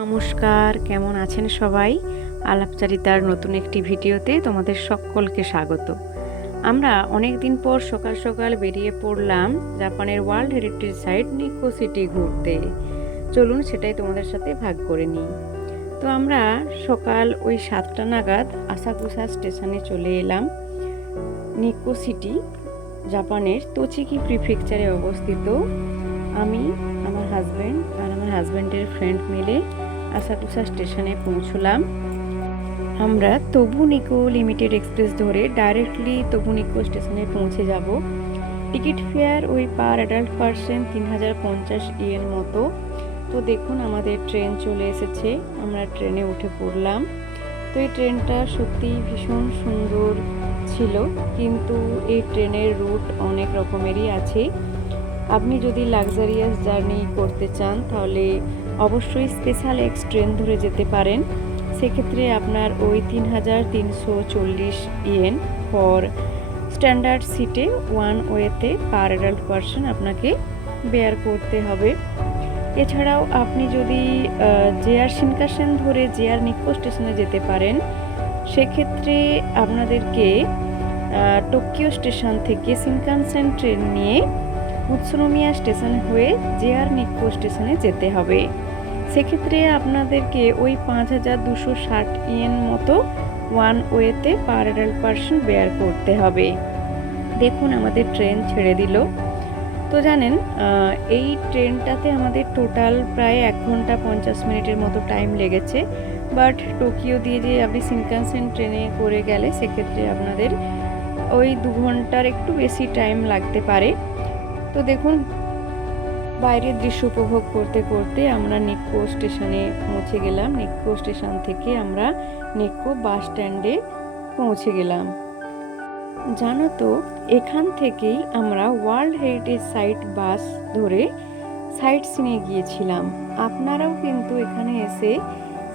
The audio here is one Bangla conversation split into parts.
নমস্কার, কেমন আছেন সবাই? আলাপচারিতার নতুন একটি ভিডিওতে তোমাদের সকলকে স্বাগত। আমরা অনেক দিন পর সকাল সকাল বেরিয়ে পড়লাম জাপানের world heritage site Nikko city ঘুরতে। চলুন সেটাই তোমাদের সাথে ভাগ করে নিই। তো আমরা সকাল ওই 7টা নাগাদ আসাকুসা স্টেশনে চলে এলাম। নিক্কো সিটি জাপানের তোচিকি প্রিফেকচারে অবস্থিত। আমি, আমার হাজব্যান্ড আর আমার হাজব্যান্ডের ফ্রেন্ড মিলে আসাকুসা স্টেশনে পৌঁছলাম। আমরা তবুনিকো লিমিটেড এক্সপ্রেস ধরে ডাইরেক্টলি তবুনিকো স্টেশনে পৌঁছে যাব। টিকিট ফেয়ার ওই পার অ্যাডাল্ট পারসন 3050 ইয়েন মতো। তো দেখুন আমাদের ট্রেন চলে এসেছে, আমরা ট্রেনে উঠে পড়লাম। তো এই ট্রেনটা সত্যিই ভীষণ সুন্দর ছিল, কিন্তু এই ট্রেনের রুট অনেক রকমেরই আছে। আপনি যদি লাক্সারিয়াস জার্নি করতে চান তাহলে অবশ্যই স্পেশাল এক্স ট্রেন ধরে যেতে পারেন। সেক্ষেত্রে আপনার ওই 3340 ইয়েন ফর স্ট্যান্ডার্ড সিটে ওয়ান ওয়েতে পার অ্যাডাল্ট পারসন আপনাকে বেয়ার করতে হবে। এছাড়াও আপনি যদি জেআর শিনকানসেন ধরে জেআর নিক্কো স্টেশনে যেতে পারেন, সেক্ষেত্রে আপনাদেরকে টোকিও স্টেশন থেকে শিনকানসেন ট্রেন নিয়ে উৎসুনোমিয়া স্টেশন হয়ে জেআর নিক্কো স্টেশনে যেতে হবে। সেক্ষেত্রে আপনাদেরকে ওই 5260 ইয়েন মতো ওয়ান ওয়েতে পার অ্যাডাল্ট পারসন বেয়ার করতে হবে। দেখুন আমাদের ট্রেন ছেড়ে দিল। তো জানেন এই ট্রেনটাতে আমাদের টোটাল প্রায় 1 ঘন্টা 50 মিনিটের মতো টাইম লেগেছে। বাট টোকিও দিয়ে যে আপনি শিনকানসেন ট্রেনে করে গেলে সেক্ষেত্রে আপনাদের ওই 2 ঘন্টার একটু বেশি টাইম লাগতে পারে। তো দেখুন বাইরের দৃশ্য উপভোগ করতে করতে আমরা নিক্কো স্টেশনে পৌঁছে গেলাম। নিক্কো স্টেশন থেকে আমরা নিক্কো বাস স্ট্যান্ডে পৌঁছে গেলাম। জানো তো এখান থেকেই আমরা ওয়ার্ল্ড হেরিটেজ সাইট বাস ধরে সাইট সিনে গিয়েছিলাম। আপনারাও কিন্তু এখানে এসে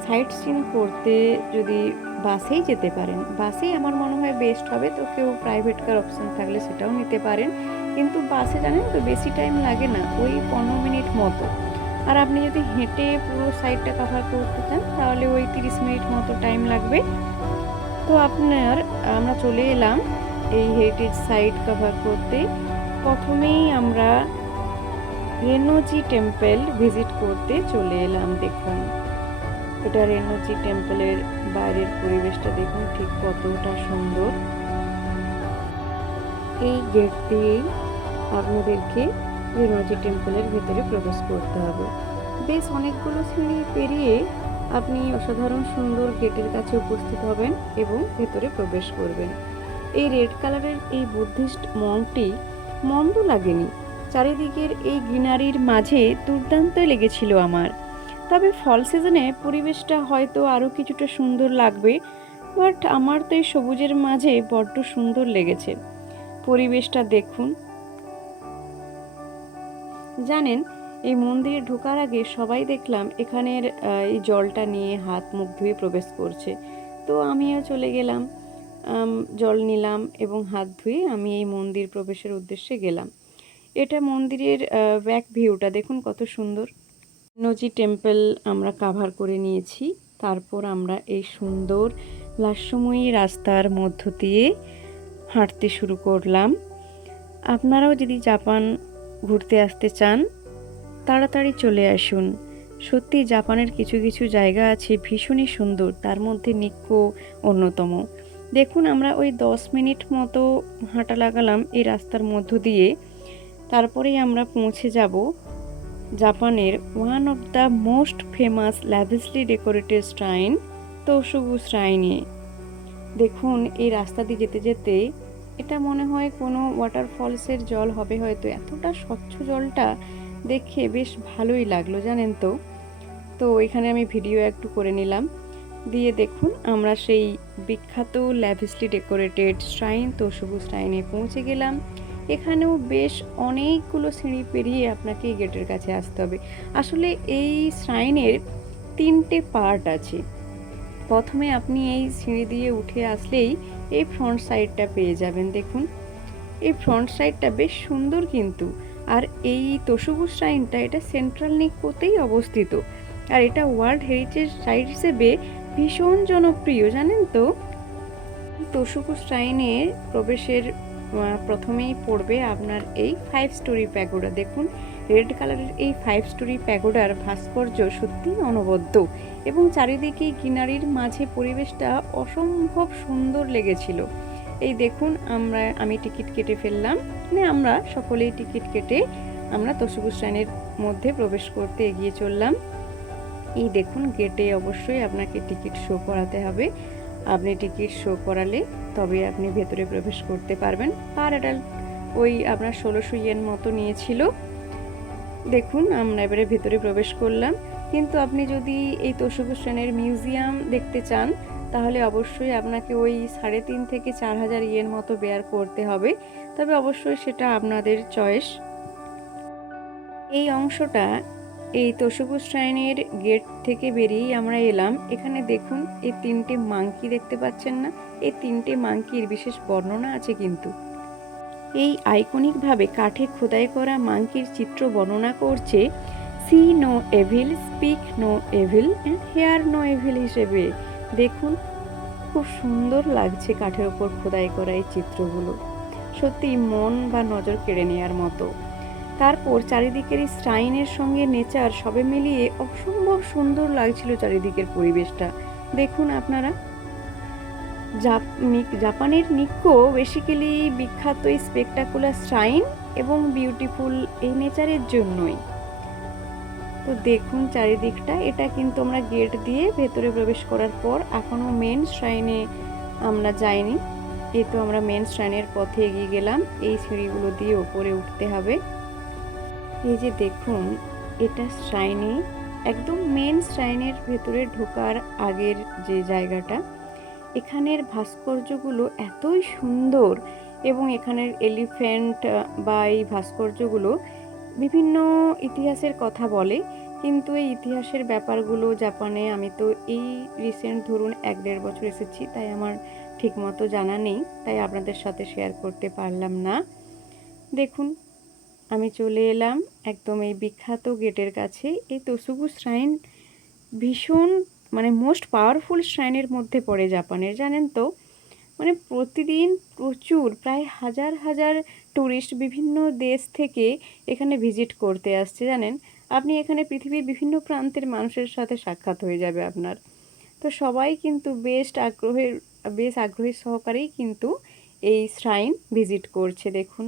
সাইট সিন করতে যদি বাসেই যেতে পারেন, বাসেই আমার মনে হয় বেস্ট হবে। তো কেউ প্রাইভেট কার অপশন থাকলে সেটাও নিতে পারেন, কিন্তু বাসে জানেন তো বেশি টাইম লাগে না, ওই 15 মিনিট মতো। আর আপনি যদি হেঁটে পুরো সাইডটা কভার করতে চান তাহলে ওই 30 মিনিট মতো টাইম লাগবে। তো আমরা চলে এলাম এই হেরিটেজ সাইট কভার করতে। প্রথমেই আমরা রেনোজি টেম্পল ভিজিট করতে চলে এলাম। দেখুন এটা রেনোজি টেম্পলের বাইরের পরিবেশটা দেখুন ঠিক কতটা সুন্দর। এই গেট দিয়েই আপনাদেরকে রেনোজি টেম্পলের ভেতরে প্রবেশ করতে হবে। বেশ অনেকগুলো সিঁড়ি পেরিয়ে আপনি অসাধারণ সুন্দর গেটের কাছে উপস্থিত হবেন এবং ভেতরে প্রবেশ করবেন। এই রেড কালারের এই বুদ্ধিস্ট মঙ্কটি মন্দ লাগেনি। চারিদিকের এই গ্রিনারির মাঝে দুর্দান্ত লেগেছিল আমার। তবে ফল সিজনে পরিবেশটা হয়তো আরও কিছুটা সুন্দর লাগবে, বাট আমার তো এই সবুজের মাঝে বড্ড সুন্দর লেগেছে। পরিবেশটা দেখুন। জানেন এই মন্দিরে ঢোকার আগে সবাই দেখলাম এখানের এই জলটা নিয়ে হাত মুখ ধুয়ে প্রবেশ করছে। তো আমিও চলে গেলাম, জল নিলাম এবং হাত ধুয়ে আমি এই মন্দির প্রবেশের উদ্দেশ্যে গেলাম। এটা মন্দিরের ব্যাক ভিউটা দেখুন কত সুন্দর। নজি টেম্পল আমরা কাভার করে নিয়েছি। তারপর আমরা এই সুন্দর লাস্যময়ী রাস্তার মধ্য দিয়ে হাঁটতে শুরু করলাম। আপনারাও যদি জাপান ঘুরতে আসতে চান তাড়াতাড়ি চলে আসুন। সত্যি জাপানের কিছু কিছু জায়গা আছে ভীষণই সুন্দর, তার মধ্যে নিক্কো অন্যতম। দেখুন আমরা ওই 10 মিনিট মতো হাঁটা লাগালাম এই রাস্তার মধ্য দিয়ে। তারপরেই আমরা পৌঁছে যাব জাপানের one of the most famous lavishly decorated shrine Toshogu শ্রাইনে। দেখুন এই রাস্তা দিয়ে যেতে যেতে এটা মনে হয় কোনো ওয়াটারফলসের জল হবে হয়তো, এতটা স্বচ্ছ জলটা দেখে বেশ ভালোই লাগলো জানেন তো। তো এখানে আমি ভিডিও একটু করে নিলাম। দিয়ে দেখুন আমরা সেই বিখ্যাত ল্যাভিশলি ডেকোরেটেড শ্রাইন তোসুগু শ্রাইনে পৌঁছে গেলাম। এখানেও বেশ অনেকগুলো সিঁড়ি পেরিয়ে আপনাকে এই গেটের কাছে আসতে হবে। আসলে এই শ্রাইনের 3টে পার্ট আছে। প্রথমে আপনি এই সিঁড়ি দিয়ে উঠে আসলেই এই ফ্রন্ট সাইডটা পেয়ে যাবেন। দেখুন এই ফ্রন্ট সাইডটা বেশ সুন্দর কিন্তু। আর এই তোসুগু শ্রাইনটা এটা সেন্ট্রাল নিক্কোতেই অবস্থিত। আর এটা ওয়ার্ল্ড হেরিটেজ সাইট হিসেবে ভীষণ জনপ্রিয়, জানেন তো। তোশুকু শ্রাইনের প্রবেশের প্রথমেই পড়বে আপনার এই 5 স্টোরি প্যাগোডা। দেখুন রেড কালারের এই 5 স্টোরি প্যাগোডার ভাস্কর্য সত্যিই অনবদ্য, এবং চারিদিকে গ্রিনারির মাঝে পরিবেশটা অসম্ভব সুন্দর লেগেছিল। এই দেখুন আমি টিকিট কেটে ফেললাম, মানে আমরা সকলেই টিকিট কেটে আমরা তোশুকু শ্রাইনের মধ্যে প্রবেশ করতে এগিয়ে চললাম। এই দেখুন গেটে অবশ্যই আপনাকে টিকিট শো করাতে হবে। আপনি টিকিট শো করালে তবে আপনি ভেতরে প্রবেশ করতে পারবেন। পার অ্যাডাল্ট ওই আপনার 1600 ইয়েন মতো নিয়েছিল। দেখুন আমরা এবারে ভেতরে প্রবেশ করলাম। কিন্তু আপনি যদি এই তোশুকু শ্রাইনের মিউজিয়াম দেখতে চান তাহলে অবশ্যই আপনাকে ওই 3.5 থেকে 4000 ইয়েন মতো বেয়ার করতে হবে, তবে অবশ্যই সেটা আপনাদের চয়েস। এই অংশটা এই তোশুকু শ্রাইনের গেট থেকে বেরিয়েই আমরা এলাম। এখানে দেখুন এই 3টে মাংকি দেখতে পাচ্ছেন না, এই 3টে মাংকির বিশেষ বর্ণনা আছে কিন্তু। এই আইকনিকভাবে কাঠে খোদাই করা মাংকির চিত্র বর্ণনা করছে see no evil, speak no evil and hear no evil হিসেবে। দেখুন খুব সুন্দর লাগছে কাঠের ওপর খোদাই করা এই চিত্রগুলো, সত্যি মন বা নজর কেড়ে নেওয়ার মতো। তারপর চারিদিকের এই শ্রাইনের সঙ্গে নেচার সবে মিলিয়ে অসম্ভব সুন্দর লাগছিল চারিদিকের পরিবেশটা। দেখুন আপনারা, জাপানের নিক্কো বেসিক্যালি বিখ্যাত এই স্পেকটাকুলার শ্রাইন এবং বিউটিফুল এই নেচারের জন্যই। তো দেখুন চারিদিকটা, এটা কিন্তু আমরা গেট দিয়ে ভেতরে প্রবেশ করার পর এখনো মেন শ্রাইনে আমরা যাইনি। এই তো আমরা মেন শ্রাইনের পথে এগিয়ে গেলাম। এই সিঁড়িগুলো দিয়ে ওপরে উঠতে হবে। এই যে দেখুন এটা শ্রাইনে একদম মেন শ্রাইনের ভেতরে ঢোকার আগের যে জায়গাটা, এখানের ভাস্কর্যগুলো এতই সুন্দর, এবং এখানের এলিফ্যান্ট বা এই ভাস্কর্যগুলো বিভিন্ন ইতিহাসের কথা বলে। কিন্তু এই ইতিহাসের ব্যাপারগুলো জাপানে আমি তো এই রিসেন্ট ধরুন 1-1.5 বছর এসেছি, তাই আমার ঠিকমতো জানা নেই, তাই আপনাদের সাথে শেয়ার করতে পারলাম না। দেখুন আমি চলে এলাম একদম এই বিখ্যাত গেটের কাছে। এই তোশুকু শ্রাইন ভীষণ মানে মোস্ট পাওয়ারফুল শ্রাইনের মধ্যে পড়ে জাপানের, জানেন তো। মানে প্রতিদিন প্রচুর প্রায় হাজার হাজার ট্যুরিস্ট বিভিন্ন দেশ থেকে এখানে ভিজিট করতে আসছে, জানেন। আপনি এখানে পৃথিবীর বিভিন্ন প্রান্তের মানুষের সাথে সাক্ষাৎ হয়ে যাবে আপনার। তো সবাই কিন্তু বেশ আগ্রহী সহকারেই কিন্তু এই শ্রাইন ভিজিট করছে। দেখুন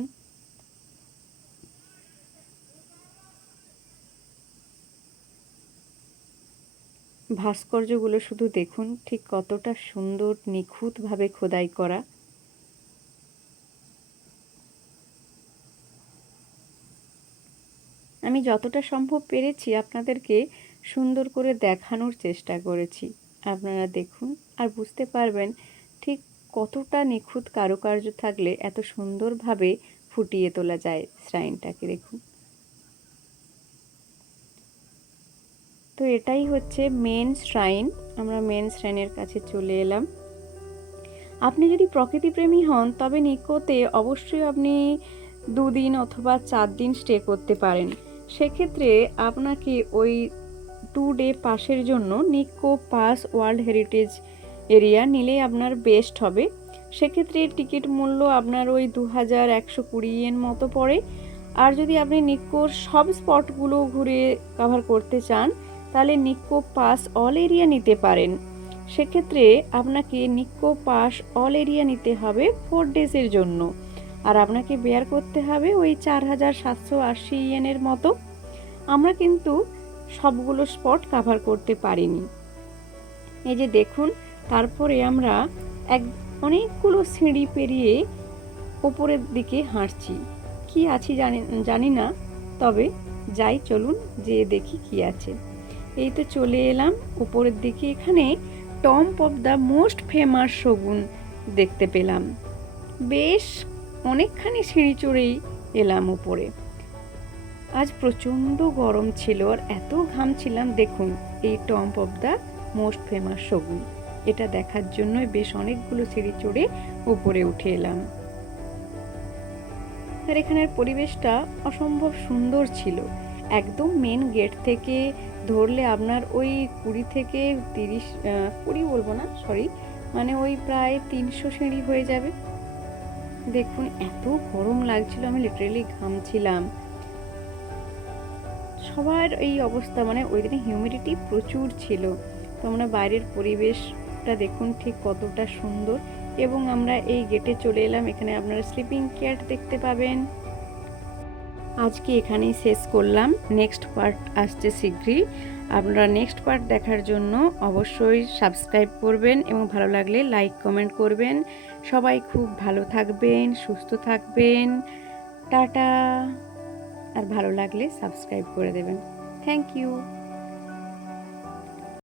ভাস্কর্যগুলো শুধু দেখুন ঠিক কতটা সুন্দর নিখুঁতভাবে খোদাই করা। আমি যতটা সম্ভব পেরেছি আপনাদেরকে সুন্দর করে দেখানোর চেষ্টা করেছি। আপনারা দেখুন আর বুঝতে পারবেন ঠিক কতটা নিখুঁত কারুকার্য থাকলে এত সুন্দরভাবে ফুটিয়ে তোলা যায় শ্রাইনটাকে। দেখুন তো এটাই হচ্ছে মেন শ্রাইন। আমরা মেন শ্রাইনের কাছে চলে এলাম। আপনি যদি প্রকৃতিপ্রেমী হন তবে নিক্কোতে অবশ্যই আপনি 2 দিন অথবা 4 দিন স্টে করতে পারেন। সেক্ষেত্রে আপনাকে ওই 2 ডে পাসের জন্য Nicco pass world heritage area নিলে আপনার বেস্ট হবে। সেক্ষেত্রে টিকিট মূল্য আপনার ওই 2120 ইয়েন মতো পড়ে। আর যদি আপনি নিক্কোর সব স্পটগুলো ঘুরে কভার করতে চান তাহলে নিক্কো পাস অল এরিয়া নিতে পারেন। সেক্ষেত্রে আপনাকে নিক্কো পাস অল এরিয়া নিতে হবে 4 ডেজের জন্য, আর আপনাকে বেয়ার করতে হবে ওই 4780 ইয়েনের মতো। আমরা কিন্তু সবগুলো স্পট কভার করতে পারিনি। এই যে দেখুন তারপরে আমরা অনেকগুলো সিঁড়ি পেরিয়ে উপরের দিকে হাঁটছি। কি আছে জানি না, তবে যাই চলুন যে দেখি কি আছে। এই তো চলে এলাম উপরের দিকে। এখানে tomb of the most famous shogun দেখতে পেলাম। বেশ অনেকখানি সিঁড়ি চড়েই এলাম উপরে। আজ প্রচণ্ড গরম ছিল আর এত ঘামছিলাম। দেখুন এই tomb of the most famous shogun, এটা দেখার জন্যই বেশ অনেকগুলো সিঁড়ি চড়ে উপরে উঠে এলাম। আর এখানের পরিবেশটা অসম্ভব সুন্দর ছিল। একদম মেন গেট থেকে ধরলে আপনার ওই 20 থেকে 30, 20 বলবো না, সরি, মানে ওই প্রায় 300 সিঁড়ি হয়ে যাবে। দেখুন এত গরম লাগছিল, আমি লিটারেলি ঘামছিলাম। সবার এই অবস্থা, মানে ওই দিনে হিউমিডিটি প্রচুর ছিল। তো আমরা বাইরের পরিবেশটা দেখুন ঠিক কতটা সুন্দর। এবং আমরা এই গেটে চলে এলাম, এখানে আপনারা স্লিপিং ক্যাট দেখতে পাবেন। আজকে এখানেই শেষ করলাম, নেক্সট পার্ট আসছে শীঘ্রই। আপনারা নেক্সট পার্ট দেখার জন্য অবশ্যই সাবস্ক্রাইব করবেন এবং ভালো লাগলে লাইক কমেন্ট করবেন। সবাই খুব ভালো থাকবেন, সুস্থ থাকবেন। টাটা। আর ভালো লাগলে সাবস্ক্রাইব করে দেবেন। Thank you.